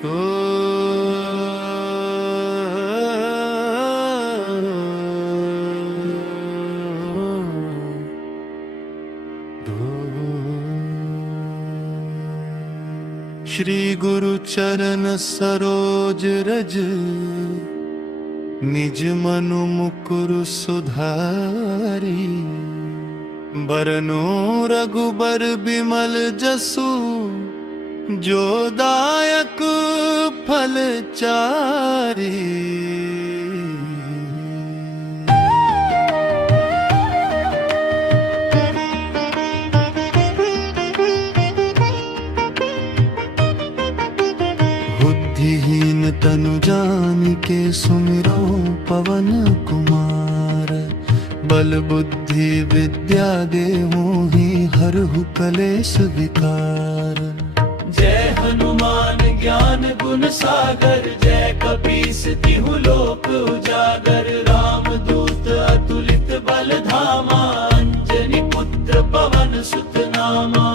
श्री गुरु चरण सरोज रज, निज मनु मुकुर सुधारी। बरनु रघुबर बिमल जसु, जो दायक फल चारी। बुद्धिहीन तनु जानिके सुमिरो पवन कुमार। बल बुद्धि विद्या देहु ही हरहु कलेश विकार। जय हनुमान ज्ञान गुण सागर, जय कपीस तिहु लोक उजागर। राम दूत अतुलित बल धामा, अंजनी पुत्र पवन सुत नामा।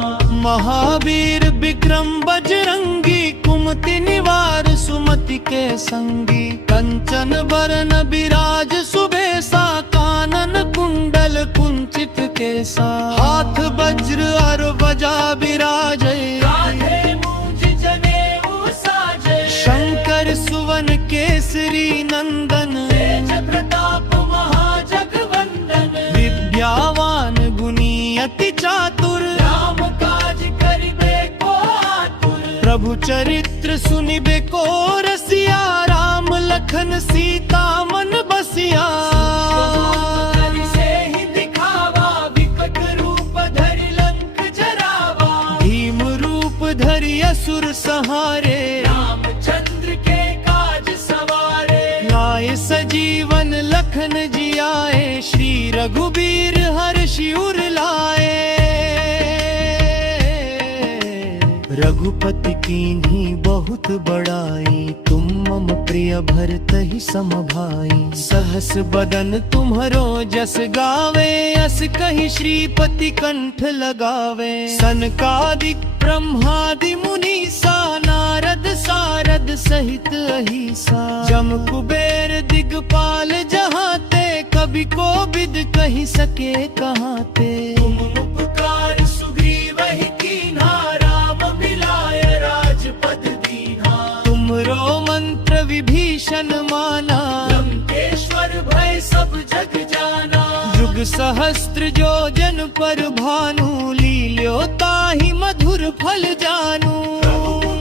महावीर विक्रम बजरंगी, कुमति निवार सुमति के संगी। कंचन बरन बिराज सुबेसा, कानन कुंडल कुंचित केसा। हाथ वज्र और ध्वजा बिराजे, शंकर सुवन केसरी नंदन। तेज प्रताप महाजगवंदन, विद्यावान गुणी अति चातुर। राम काज करिबे को आतुर। प्रभु चरित्र सुनिबे को रसिया, राम लखन सीता मन बसिया। से दिखावा, विकट रूप धरि लंक जरावा। भीम रूप धरि असुर संहारे, रामचंद्र के काज सवारे। लाए सजीवन लखन जियाए, श्री रघुबीर हर्षि उर लाए। रघुपति कीन्ही बहुत बड़ाई, तुम मम प्रिय भरतहि सम भाई। सहस बदन तुम्हरो जस गावे, अस कहि श्रीपति कंठ लगावे। सनकादिक ब्रह्मादि मुनीसा, नारद सारद सहित अहिसा। जम कुबेर दिगपाल जहाते, कवि कोविद कहि सके कहाते। तुम उपकार सुग्रीवहि कीन्हा, राम मिलाय राजपद दीन्हा। तुमरो मंत्र विभीषण माना, लंकेश्वर भय सब जग जाना। जुग सहस्त्र जो जन पर भानु, लील्यो ताहि मधुर फल जानू।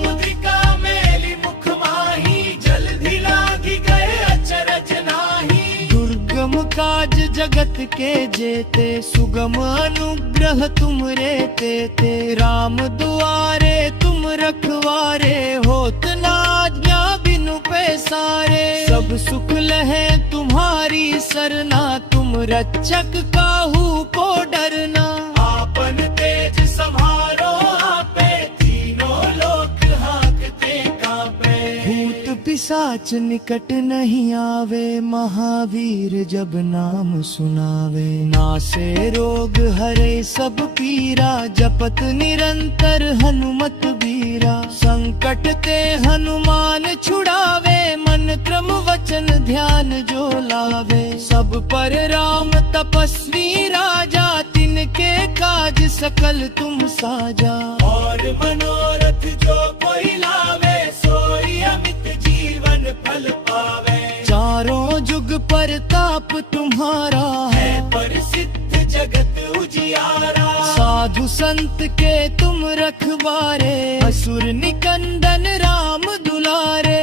मुद्रिका मेलि मुख माहि, जलधि लागी गए अचरज नाहि। दुर्गम काज जगत के जेते, सुगम अनुग्रह तुमरे तेते। राम दुआरे तुम रखवारे, होत न आज्ञा बिनु पैसारे। सब सुख लहे तुम्हारी सरना, तुम रक्षक काहू को डरना। आपन तेज सम्हारो आपे, तीनों लोक हांकते कांपे। भूत पिशाच निकट नहीं आवे, महावीर जब नाम सुनावे। नासे रोग हरे सब पीरा, जपत निरंतर हनुमत बीरा। संकट ते हनुमान छुड़ावे, मन क्रम वचन ध्यान जो लावे। सब पर राम तपस्वी राजा, तिनके काज सकल तुम साजा। और मनोरथ जो कोई लावे, सोई अमित जीवन फल पावे। चारों जुग परताप तुम्हारा, है प्रसिद्ध जगत उजियारा। साधु संत के तुम रखवारे, असुर निकंदन राम दुलारे।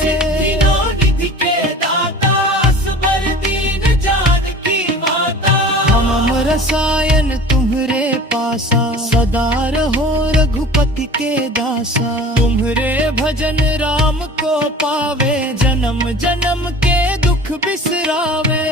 सिद्धि नो निधि के दाता, असबर दीन जानकी माता। हम रसायन तुम्हरे पासा, सदा रहो रघुपति के दासा। तुम्हरे भजन राम को पावे, जन्म जन्म के दुख बिसरावे।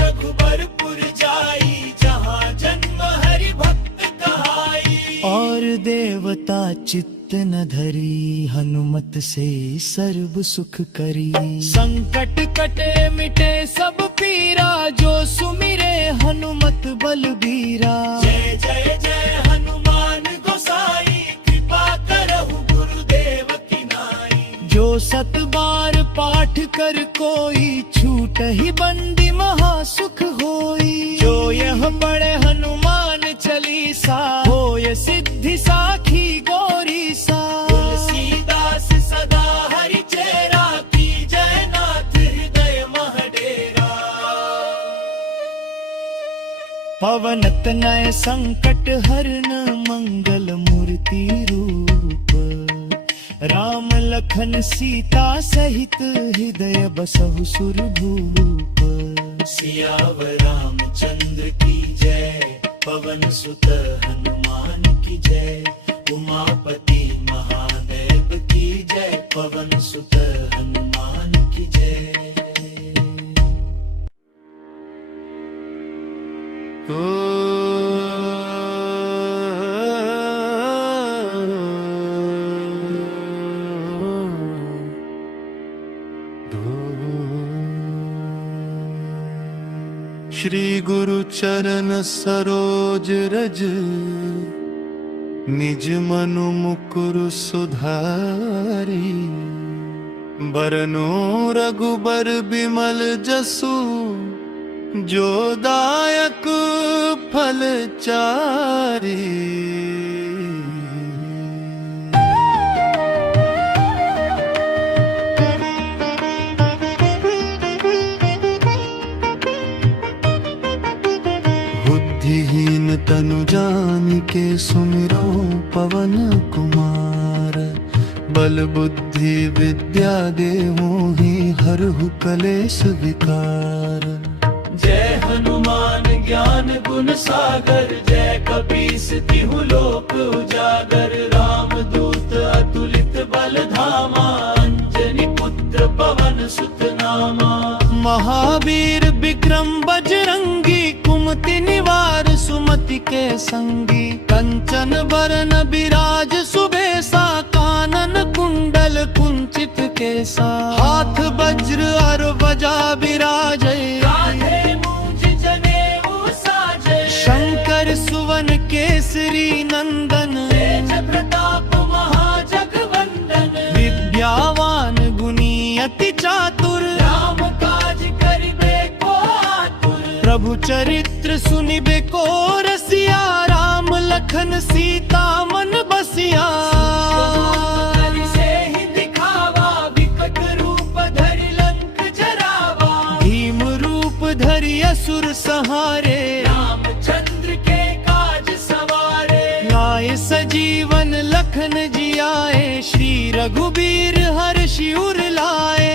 रघुबरपुर जाई, जहाँ जन्म हरि भक्त कहाई। और देवता चित्त न धरी, हनुमत से सर्व सुख करी। संकट कटे मिटे सब पीरा, जो सुमिरे हनुमत बलबीरा। जय जय जय हनुमान गोसाई, कृपा करहु गुरुदेव जो 7 बार पाठ कर कोई, छूट ही बंदी महासुख होई। जो यह पढ़े हनुमान चालीसा, होय सिद्धि साखी गौरी सा। तुलसीदास सदा हरि चेरा, की जय नाथ हृदय मह डेरा। पवन तनय संकट हरन, मंगल मूर्ति रूप। राम लखन सीता सहित, हृदय बसहु सुरभूप। सियावर रामचंद्र की जय, पवन सुत हनुमान की जय। उमापति महादेव की जय, पवन सुत हनुमान की जय। श्री गुरु चरण सरोज रज, निज मनु मुकुर सुधारी। बरनो रघुबर बिमल जसु, जो दायक फल चारी। बुद्धिहीन तनु जानिके, सुमिरो पवन कुमार। बल बुद्धि विद्या देहु ही, हरहु कलेश विकार। जय हनुमान ज्ञान गुण सागर, जय कपीस तिहु लोक उजागर। राम दूत अतुलित बल धामा, अंजनी पुत्र पवन सुत नामा। महावीर विक्रम बजरंगी, कुमति निवार सुमति के संगी। कंचन बरन विराज सुबेसा, कानन कुंडल कुंचित केसा। हाथ वज्र और ध्वजा विराजे, कांधे मूंज जनेऊ साजे। शंकर सुवन केसरी नंदन, तेज प्रताप महाजगवंदन। विद्यावान गुणी अति चातुर, राम काज करिबे को आतुर। प्रभु चरित्र सुनिबे को रसिया। राम लखन सीता मन बसिया। कलि सेहि दिखावा, विकट रूप धरि लंक जरावा। भीम रूप धरि असुर संहारे, रामचंद्र के काज सवारे। लाए सजीवन लखन जियाए, श्री रघुबीर हर्षि उर लाए।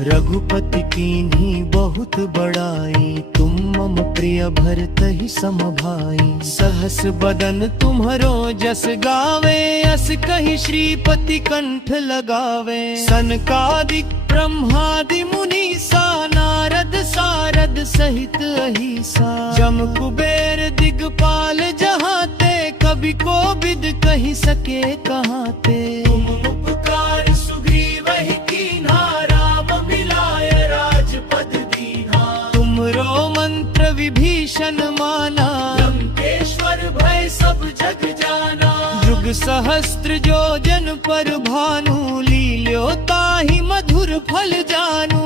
रघुपति कीन्ही बहुत बड़ाई, तुम मम प्रिय भरतहि सम भाई। सहस बदन तुम्हरो जस गावे, अस कहि श्रीपति कंठ लगावे। सनकादिक ब्रह्मादि मुनीसा, नारद सारद सहित अहिसा। जम कुबेर दिगपाल जहाते, कवि कोविद कहि सके कहाते। तुम उपकार सुग्रीवहि कीन्हा, राम मिलाय राजपद दीन्हा। तुमरो मंत्र विभीषण माना, लंकेश्वर भय सब जग जाना। जुग सहस्त्र जो जन पर भानु, लील्यो ताहि मधुर फल जानू।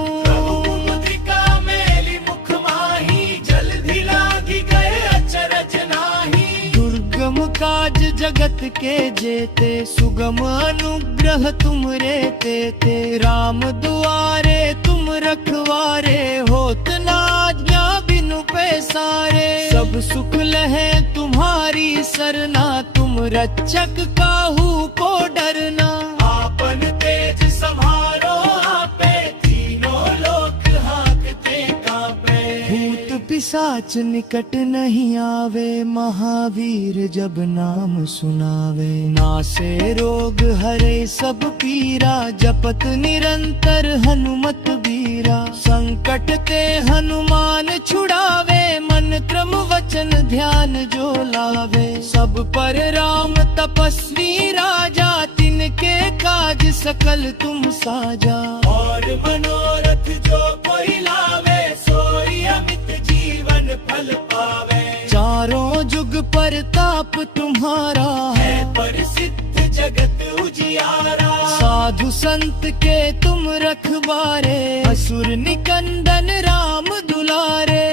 मुद्रिका मेली मुख माही, जलधि लागी गए अचरज नाही। दुर्गम काज जगत के जेते, सुगम अनुग्रह तुमरे तेते। राम दुआरे तुम रखवारे, होत न आज्ञा बिनु पैसारे। सब सुख लहे तुम्हारी सरना, तुम रक्षक काहू को डरना। आपन तेज समारो आपे, तीनों लोक हांकते कांपे। भूत पिशाच निकट नहीं आवे, महावीर जब नाम सुनावे। नासे रोग हरे सब पीरा, जपत निरंतर हनुमत बीरा। संकट ते हनुमान छुड़ावे, मन क्रम वचन ध्यान जो लावे। सब पर राम तपस्वी राजा, तिनके काज सकल तुम साजा। और मनोरथ जो कोई लावे, सोई अमित जीवन फल पावे। चारों जुग परताप तुम्हारा, है प्रसिद्ध जगत उजियारा। साधु संत के तुम रखवारे, असुर निकंदन राम दुलारे।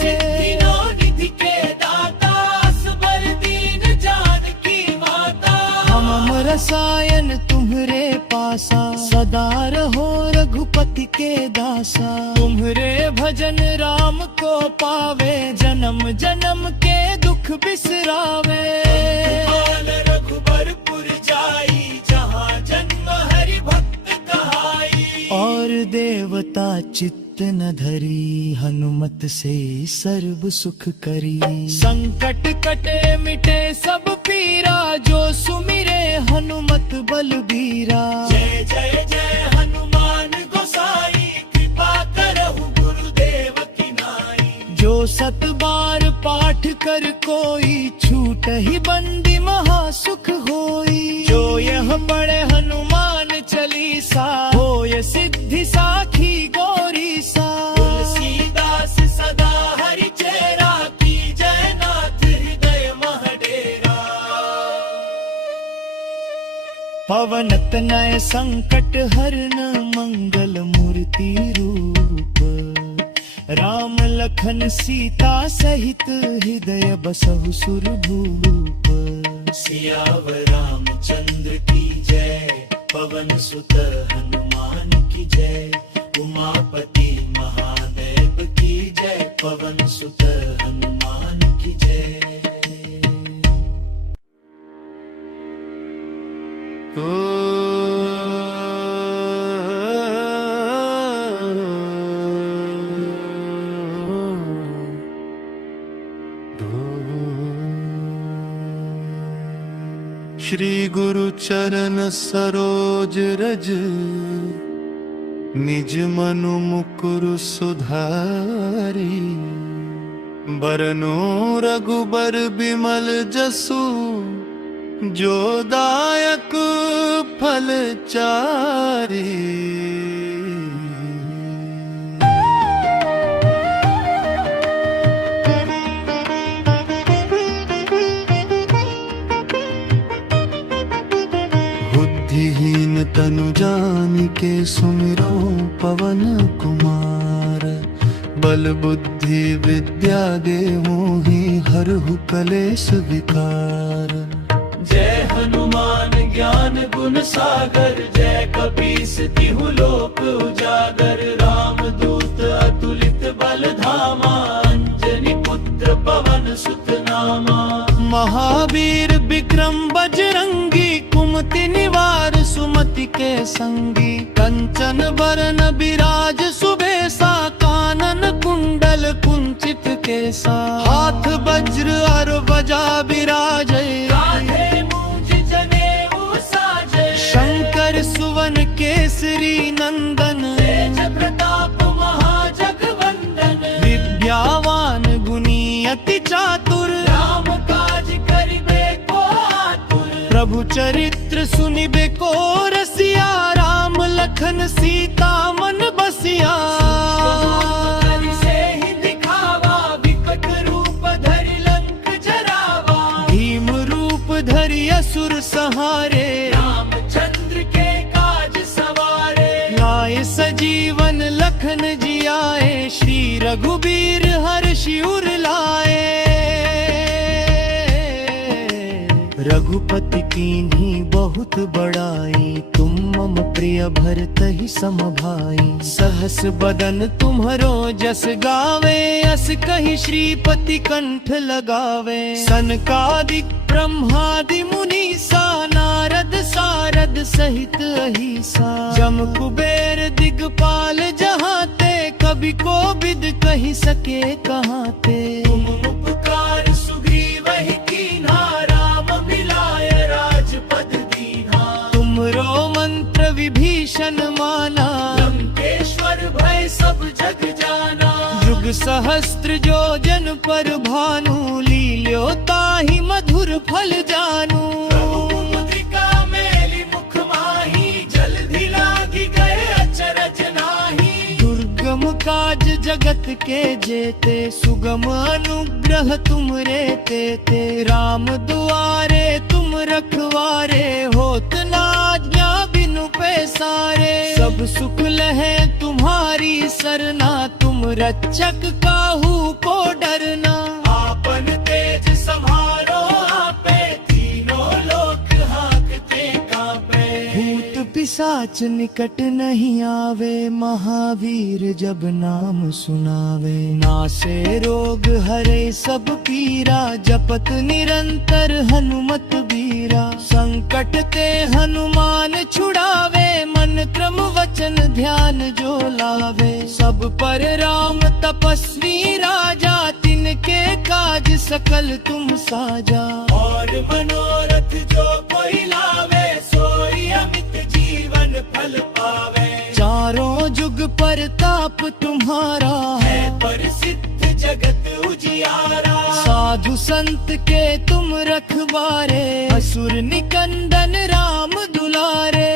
सिद्धि नौ निधि के दाता, असबर दीन जानकी माता। हम रसायन तुम्हरे पासा, सदा रहो रघुपति के दासा। तुम्हरे भजन राम को पावे, जन्म जन्म के दुख बिसरावे। बाल रघुबरपुर जाई, जहाँ जन्म हरि भक्त कहाई। और देवता चित्त न धरी, हनुमत से सर्व सुख करी। संकट कटे मिटे सब पीरा, जो सुमिरे हनुमत बलबीरा। जय जय जय हनुमान गोसाई, कृपा करहु गुरुदेव की नाई। जो सत बार पाठ कर कोई, छूट ही बंदी महासुख होई। जो यह पढ़े हनुमान चालीसा, होय सिद्धि साखी गौरीसा। तुलसीदास सदा हरि चेरा, की जय नाथ हृदय मह डेरा। पवन तनय संकट हरन, मंगल मूर्ति रूप। राम लखन सीता सहित, हृदय बसहु सुरभूप। सियावर रामचंद्र की जय, पवन सुत हनुमान की जय। उमापति महादेव की जय, पवन सुत हनुमान की जय। श्री गुरु चरण सरोज रज, निज मनु मुकुर सुधारी। बरनो रघुबर बिमल जसु, जो दायक फल चारी। बुद्धिहीन तनु जानिके, सुमिरो पवन कुमार। बल बुद्धि विद्या देहु ही, हरहु कलेश विकार। जय हनुमान ज्ञान गुण सागर, जय कपीस तिहु लोक उजागर। राम दूत अतुलित बल धामा, अंजनी पुत्र पवन सुत नामा। महावीर विक्रम बजरंगी, कुमति निवार सुमति के संगी। कंचन बरन बिराज सुबेसा, कानन कुंडल कुंचित केसा। हाथ वज्र और ध्वजा बिराजे, कांधे मूंज जनेऊ साजे। शंकर सुवन केसरी नंदन, तेज प्रताप महाजगवंदन। विद्यावान गुणी अति चातुर, राम काज करिबे को आतुर। प्रभु चरित्र सुनिबे को रसिया। राम लखन सीता मन बसिया। करि सेहि दिखावा, विकट रूप धरि लंक जरावा। भीम रूप धरि असुर संहारे, रामचंद्र के काज सवारे। लाए सजीवन लखन जियाए, श्री रघुबीर हर्षि उर लाए। रघुपति कीन्ही बहुत बड़ाई, तुम मम प्रिय भरतहि सम भाई। सहस बदन तुम्हरो जस गावे, अस कहि श्रीपति कंठ लगावे। सनकादिक ब्रह्मादि मुनीसा, नारद सारद सहित अहिसा। जम कुबेर दिगपाल जहाते, कभी को विद कहि सके कहाते। तुम उपकार सुग्रीवहि कीन्हा, राम मिलाय राजपद दीन्हा। तुमरो मंत्र विभीषण माना, लंकेश्वर भय सब जग जाना। जुग सहस्त्र जो जन पर भानु, लील्यो ताहि मधुर फल जानू। मुद्रिका मेलि मुख माही, जलधि लागी गए अचरज नाही। दुर्गम काज जगत के जेते, सुगम अनुग्रह तुमरे तेते। राम दुआरे तुम रखवारे, सब सुख लहे तुम्हारी सरना, तुम रक्षक काहू को डरना। आपन तेज संहारो आपे, तीनों लोक हांकते कांपे। भूत पिशाच निकट नहीं आवे, महावीर जब नाम सुनावे। नासे रोग हरे सब पीरा, जपत निरंतर हनुमत बीरा। संकट ते हनुमान छुड़ावे, मन क्रम वचन ध्यान जो लावे। सब पर राम तपस्वी राजा, तिनके काज सकल तुम साजा। और मनोरथ जो कोई लावे, सोई अमित जीवन फल पावे। चारों जुग परताप तुम्हारा है प्रसिद्ध जगत उजियारा। साधु संत के तुम रखवारे, असुर निकंदन राम दुलारे।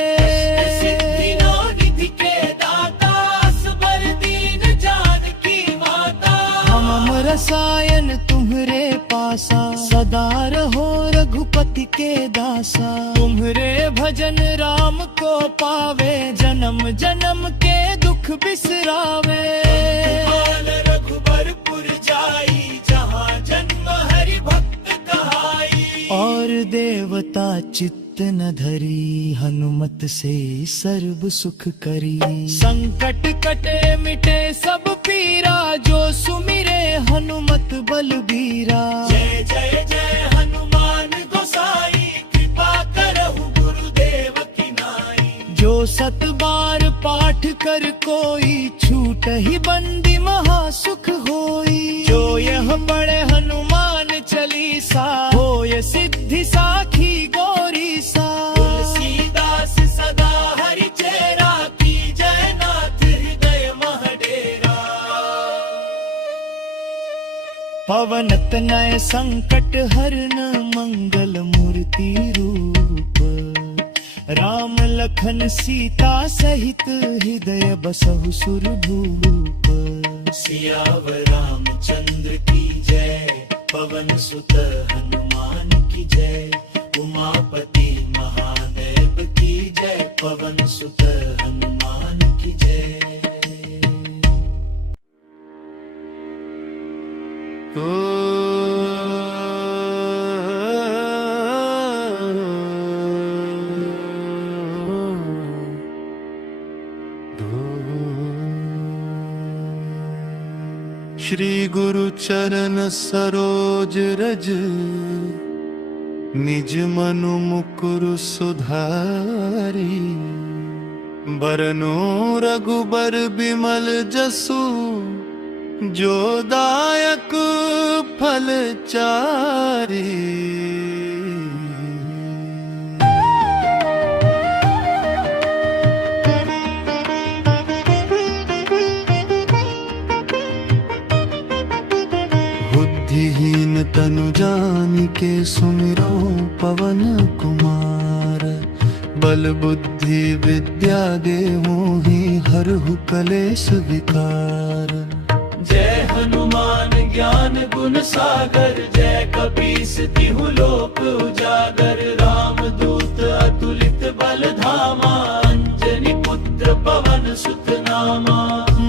सिद्धि नौ निधि के दाता, असबर दीन जानकी माता। हम रसायन तुम्हरे पासा, सदा रहो रघुपति के दासा। तुम्हरे भजन राम को पावे, जन्म जन्म के दुख बिसरावे। काल रघुबरपुर जाई, जहाँ जन्म हरि भक्त कहाई। और देवता चित्त न धरी, हनुमत से सर्व सुख करी। संकट कटे मिटे सब पीरा, जो सुमिरे हनुमत बलबीरा। जय जय जय हनुमान गोसाई, कृपा करहु गुरुदेव की नाई। जो सत बार पाठ कर कोई, छूट ही बंदी महासुख होई। जो यह पढ़े हनुमान चालीसा, होय सिद्धि साखी गौरी सा। तुलसीदास सदा हरि चेरा, की जय नाथ हृदय मह डेरा। पवन तनय संकट हरन, मंगल मूर्ति रूप। राम लखन सीता सहित, हृदय बसहु सुरभूप। सियावर रामचंद्र की जय, पवन सुत हनुमान की जय। उमापति महादेव की जय, पवन सुत हनुमान की जय। श्री गुरु चरण सरोज रज, निज मनु मुकुर सुधारी। बरनो रघुबर बिमल जसु, जो दायक फल चारी। बुद्धिहीन तनु जानिके, सुमिरो पवन कुमार। बल बुद्धि विद्या देहु ही, हरहु कलेश विकार। जय हनुमान ज्ञान गुण सागर, जय कपीस तिहु लोक उजागर। राम दूत अतुलित बल धामा, अंजनी पुत्र पवन सुत नामा।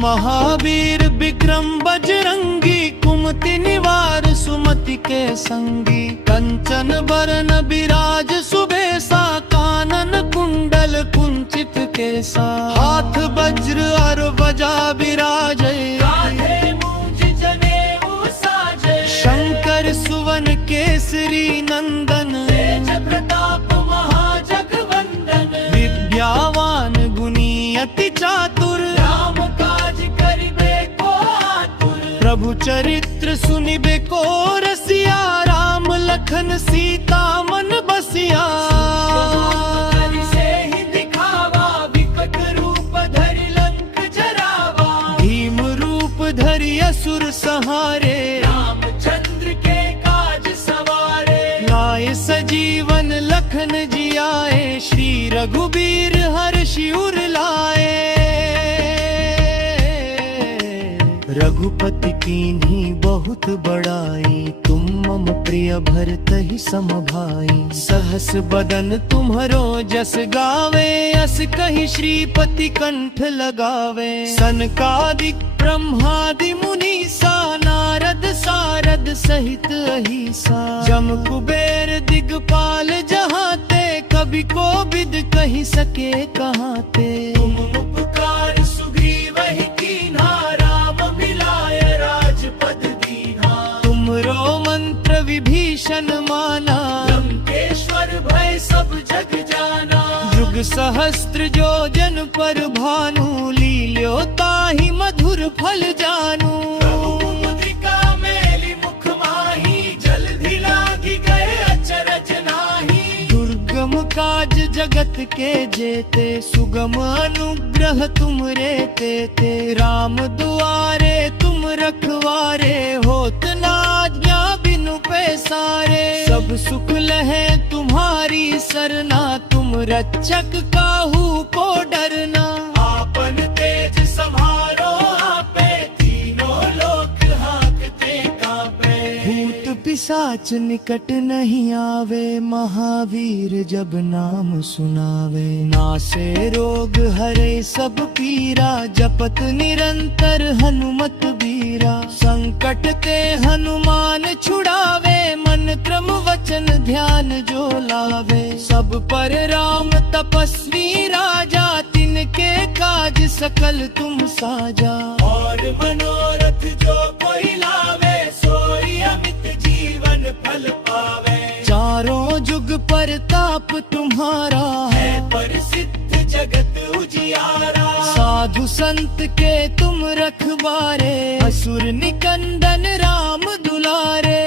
महावीर विक्रम बजरंगी, कुमति निवार सुमति के संगी। कंचन बरन विराज सुबेसा, कानन कुंडल कुंचित केसा। हाथ वज्र और ध्वजा विराजे, कांधे मूंज जनेऊ साजे। शंकर सुवन केसरी नंदन, तेज प्रताप महाजगवंदन। विद्यावान गुणी अति चातुर, राम काज करिबे को आतुर। प्रभु चरित्र सुनिबे को रसिया। राम लखन सीता मन बसिया। से ही दिखावा, विकट रूप धरि लंक जरावा। भीम रूप धरि असुर संहारे, रामचंद्र के काज सवारे। लाए सजीवन लखन जियाए, श्री रघुबीर हर्षि उर लाए। रघुपति कीन्ही बहुत बड़ाई, तुम मम प्रिय भरतहि सम भाई। सहस बदन तुम्हरो जस गावे, अस कहि श्रीपति कंठ लगावे। सनकादिक ब्रह्मादि मुनीसा, नारद सारद सहित अहिसा। जम कुबेर दिगपाल जहाते, कवि को विद कहि सके कहाते। तुम उपकार सुग्रीव ही कीन्हा, राम मिलाय राजपद दीन्हा। तुमरो मंत्र विभीषण माना, लंकेश्वर भय सब जग जाना। युग सहस्त्र जो जन पर भानु, लील्यो ताहि मधुर फल जानू। प्रभु मुद्रिका मेली मुख माही, जलधि लागी गए अचरज नाही। दुर्गम काज जगत के जेते, सुगम अनुग्रह तुमरे तेते। राम दुआरे तुम रखवारे, होत न आज्ञा बिनु पैसारे। सब सुख लहे तुम्हारी सरना, तुम रक्षक काहू को डरना। आपन तेज समारो आपे, तीनों लोक हांकते कांपे। भूत पिशाच निकट नहीं आवे, महावीर जब नाम सुनावे। नासे रोग हरे सब पीरा, जपत निरंतर हनुमत बीरा। संकट ते हनुमान छुड़ावे, मन क्रम वचन ध्यान जो लावे। सब पर राम तपस्वी राजा, तिनके काज सकल तुम साजा। और मनोरथ जो कोई लावे, सोई अमित जीवन फल पावे। चारों जुग परताप तुम्हारा है प्रसिद्ध जगत उजियारा। साधु संत के तुम रखवारे, असुर निकंदन राम दुलारे।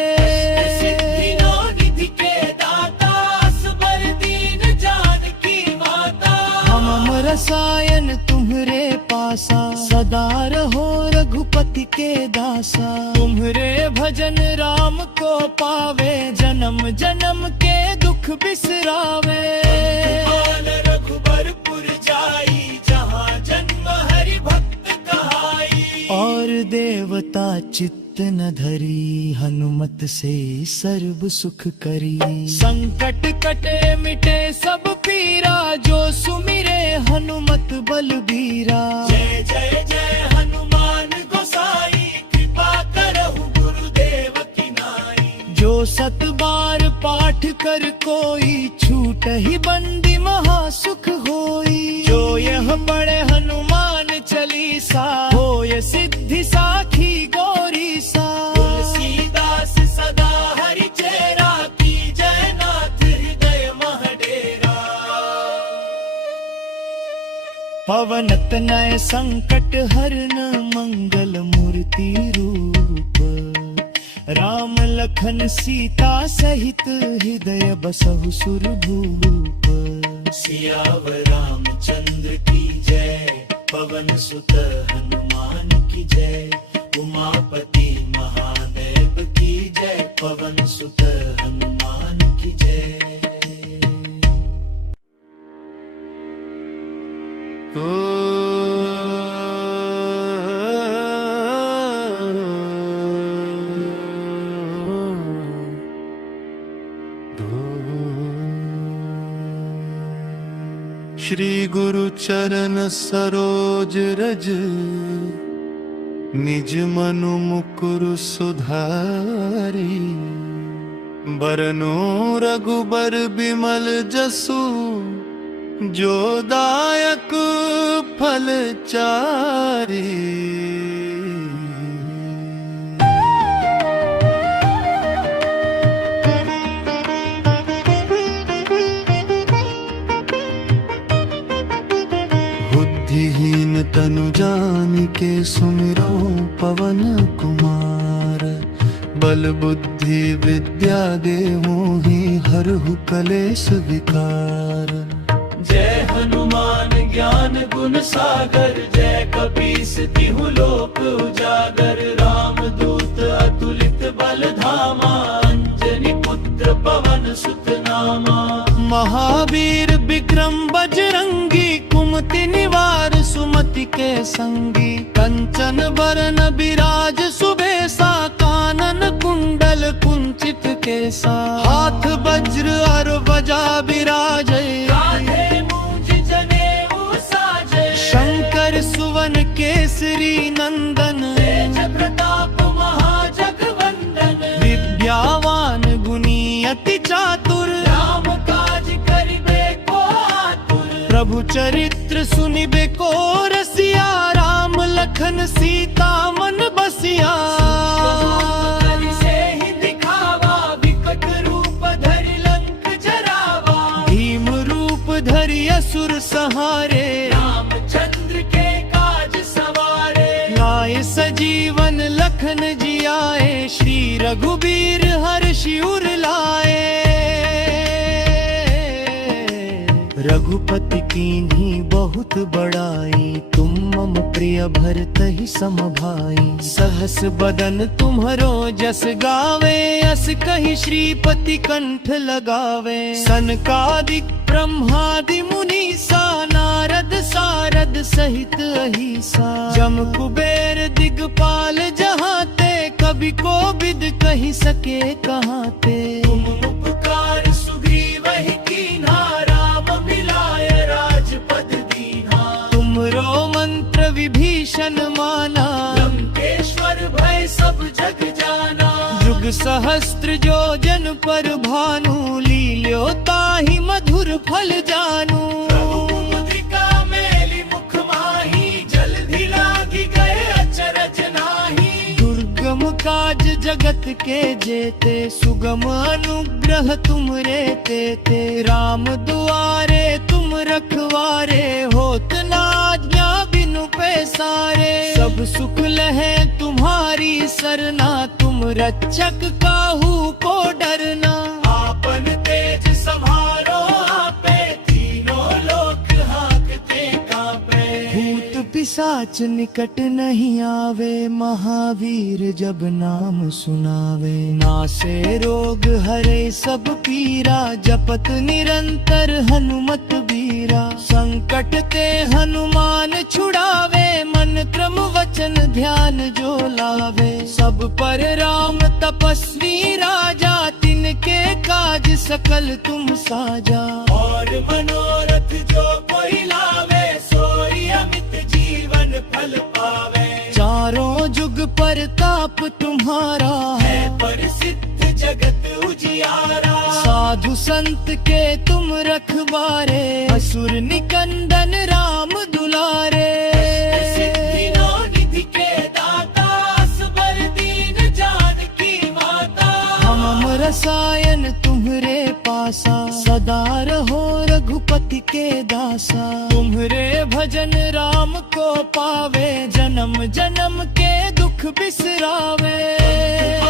सिद्धि नो निधि के दाता, असबर दीन जानकी माता। हम रसायन तुम्हरे पासा, सदा रहो रघुपति के दासा। तुम्हरे भजन राम को पावे, जन्म जन्म के दुख बिसरावे। आन रघुबरपुर जाई, जहाँ जन्म हरि भक्त कहाई। और देवता चित्त न धरी, हनुमत से सर्व सुख करी। संकट कटे मिटे सब पीरा, जो सुमिरे हनुमत बलबीरा। जय जय जय हनुमान गोसाई, कृपा करहु गुरुदेव की नाई। जो सत बार पाठ कर कोई, छूट ही बंदी महासुख होई। जो यह पढ़े हनुमान चालीसा, होय सिद्धि साखी गौरी सा। तुलसीदास सदा हरि चेरा, की जय नाथ हृदय मह डेरा। पवन तनय संकट हरन, मंगल मूर्ति रूप। राम लखन सीता सहित, हृदय बसहु सुरभूप। सियावर रामचंद्र की जय, पवन सुत हनुमान की जय। उमापति महादेव की जय, पवन सुत हनुमान की जय। श्री गुरु चरण सरोज रज, निज मनु मुकुर सुधारी। बरनो रघुबर बिमल जसु, जो दायक फल चारी। बुद्धिहीन तनु जानिके, सुमिरो पवन कुमार। बल बुद्धि विद्या देहु ही, हरहु कलेश विकार। जय हनुमान ज्ञान गुण सागर, जय कपीस तिहु लोक उजागर। राम दूत अतुलित बल धामा, अंजनी पुत्र पवन सुत नामा। महावीर विक्रम बजरंगी, कुमति निवार सुमति के संगी। कंचन बरन विराज सुबेसा, कानन कुंडल कुंचित सा हाथ वज्र और वजा विराजे कांधे मूंज जनेऊ साजे शंकर सुवन केसरी नंदन तेज प्रताप महाजगवंदन विद्यावान गुणी अति चातुर राम काज करिबे को आतुर प्रभु चरित्र सुनिबे को रसिया राम लखन सीता मन बसिया करि से ही दिखावा विकट रूप धरि लंक जरावा भीम रूप धरि असुर सहारे रामचंद्र के काज सवारे लाए सजीवन लखन जियाए श्री रघुबीर हर्षि उर लाए रघुपति कीन्ही बहुत बड़ाई तुम मम प्रिय भरतहि सम भाई सहस बदन तुम्हरो जस गावे अस कहि श्रीपति कंठ लगावे सनकादिक ब्रह्मादि मुनीसा नारद सारद सहित अहिसा जम कुबेर दिगपाल जहाते कभी कोविद कहि सके कहाते तुम उपकार सुग्रीव ही कीन्हा राम मिलाय राजपद दीन्हा तुमरो मंत्र विभीषण माना लंकेश्वर भय सब जग जाना जुग सहस्त्र जो जन पर भानु लील्यो ताहि मधुर फल जानू मुद्रिका मेली मुख माही जल्दी लागी गए अचरज नाही दुर्गम काज जगत के जेते सुगम अनुग्रह तुमरे तेते राम दुआरे तुम रखवारे होत न आज्ञा बिनु पैसारे सब सुख लहे तुम्हारी सरना तुम रक्षक काहू को डरना आपन तेज समारो आपे तीनों लोक हाकते कांपे भूत पिशाच निकट नहीं आवे महावीर जब नाम सुनावे नासे रोग हरे सब पीरा जपत निरंतर हनुमत बीरा संकट ते हनुमान छुड़ावे मन क्रम वचन ध्यान जो लावे सब पर राम तपस्वी राजा तिनके काज सकल तुम साजा और मनोरथ जो कोई लावे सोई अमित जीवन फल पावे चारों जुग परताप तुम्हारा है प्रसिद्ध जगत उजियारा साधु संत के तुम रखवारे असुर निकंदन राम दुलारे सिद्धि नो निधि के दाता असबर दीन जानकी माता हम रसायन तुम्हरे पासा सदा रहो रघुपति के दासा तुम्हरे भजन राम को पावे जन्म जन्म के दुख बिसरावे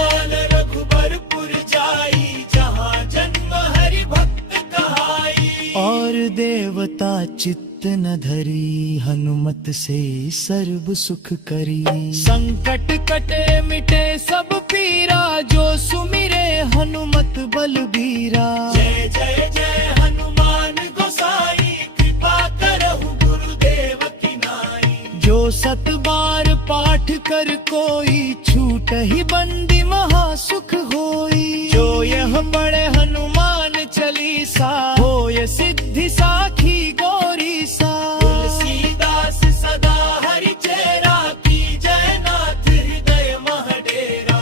आल रघुबरपुर जाई जहाँ जन्म हरि भक्त कहाई और देवता चित्त न धरी हनुमत से सर्व सुख करी संकट कटे मिटे सब पीरा जो सुमिरे हनुमत बलबीरा जय जय जय हनुमान गोसाई कृपा करहु गुरुदेव की नाई जो सत बार पाठ कर कोई छूट ही बंदी महासुख होई जो यह पढ़े हनुमान चालीसा होय सिद्धि साखी गौरी सा तुलसीदास सदा हरि चेरा की जय नाथ हृदय महडेरा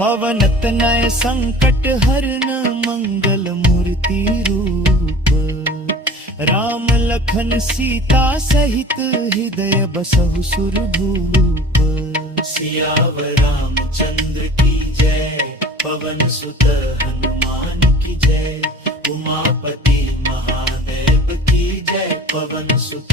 पवन तनय संकट हरन मंगल मूर्ति रूप राम लखन सीता सहित हृदय बसहु सुरभूप सियावर रामचंद्र की जय पवन सुत हनुमान की जय उमापति महादेव की जय पवन सुत